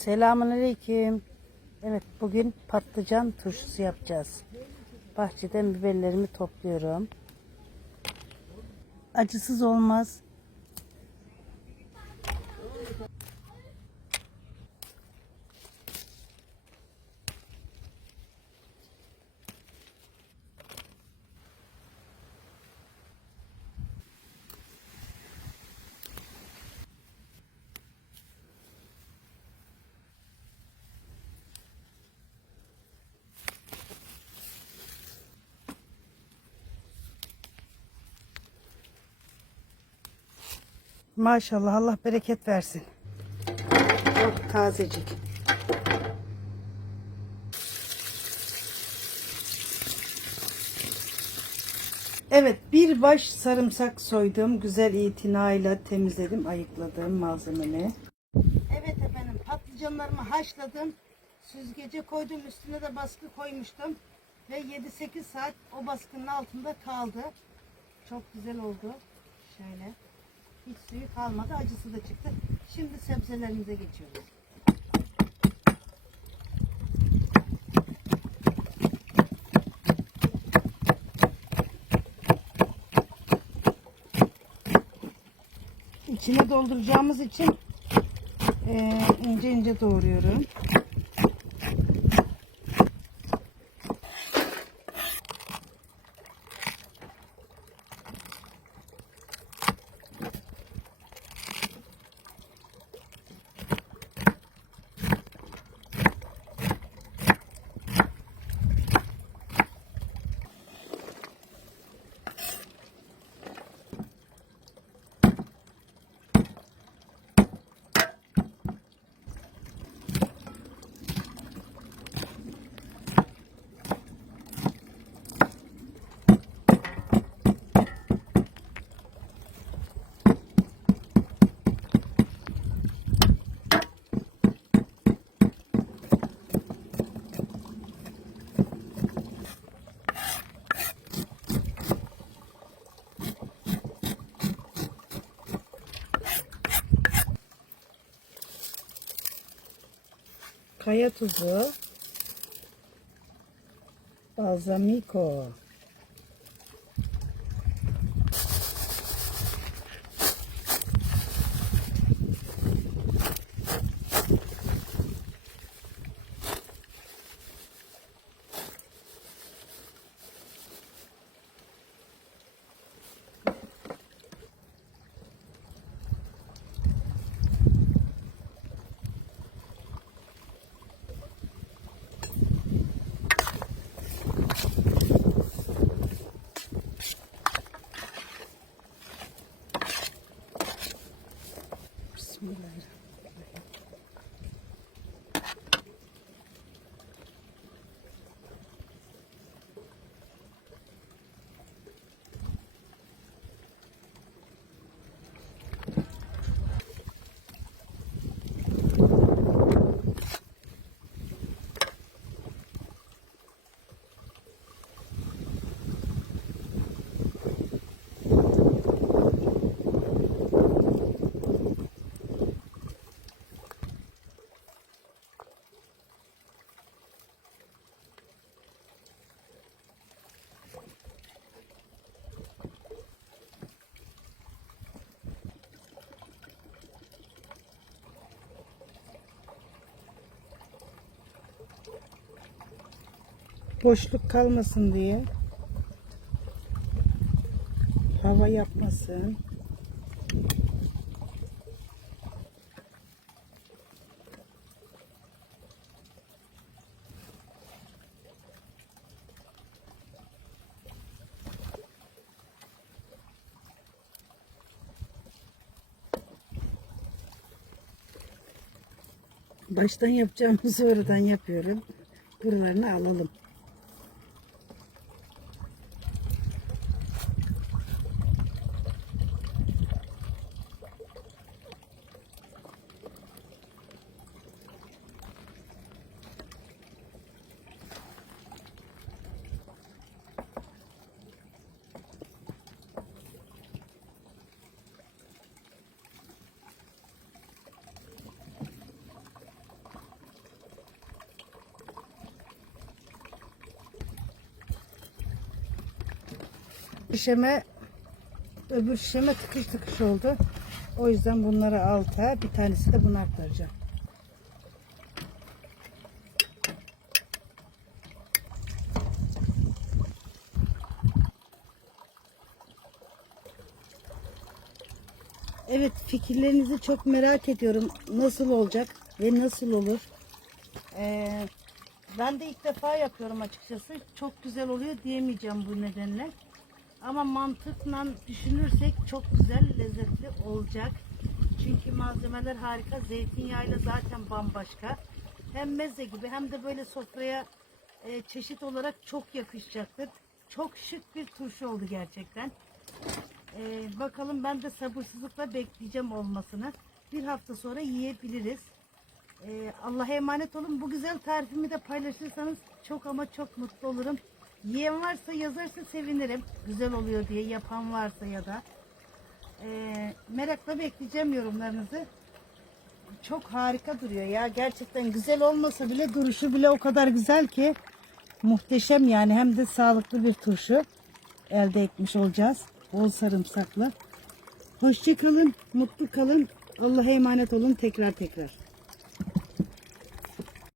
Selamünaleyküm. Evet bugün patlıcan turşusu yapacağız. Bahçeden biberlerimi topluyorum. Acısız olmaz. Maşallah Allah bereket versin. Çok tazecik. Evet bir baş sarımsak soydum. Güzel itinayla temizledim. Ayıkladım malzememi. Evet efendim patlıcanlarımı haşladım. Süzgece koydum. Üstüne de baskı koymuştum. Ve 7-8 saat o baskının altında kaldı. Çok güzel oldu. Şöyle. Hiç suyu kalmadı. Acısı da çıktı. Şimdi sebzelerimize geçiyoruz. İçine dolduracağımız için eee, ince ince doğruyorum. Kaya tuzu. Balsamico. Boşluk kalmasın diye hava yapmasın. Baştan yapacağımı sonradan yapıyorum. Buralarını alalım. Şişeme öbür şişeme tıkış tıkış oldu. O yüzden bunları alta bir tanesi de buna aktaracağım. Evet fikirlerinizi çok merak ediyorum. Nasıl olacak ve nasıl olur? Ee, ben de ilk defa yapıyorum açıkçası. Çok güzel oluyor diyemeyeceğim bu nedenle. Ama mantıkla düşünürsek çok güzel, lezzetli olacak. Çünkü malzemeler harika. Zeytinyağıyla zaten bambaşka. Hem meze gibi hem de böyle sofraya e, çeşit olarak çok yakışacaktır. Çok şık bir turşu oldu gerçekten. Ee, bakalım ben de sabırsızlıkla bekleyeceğim olmasını. Bir hafta sonra yiyebiliriz. Ee, Allah'a emanet olun. Bu güzel tarifimi de paylaşırsanız çok ama çok mutlu olurum. Yiyen varsa yazarsa sevinirim. Güzel oluyor diye yapan varsa ya da. Ee, merakla bekleyeceğim yorumlarınızı. Çok harika duruyor ya. Gerçekten güzel olmasa bile duruşu bile o kadar güzel ki. Muhteşem yani. Hem de sağlıklı bir turşu elde etmiş olacağız. Bol sarımsaklı. Hoşça kalın, mutlu kalın. Allah'a emanet olun tekrar tekrar.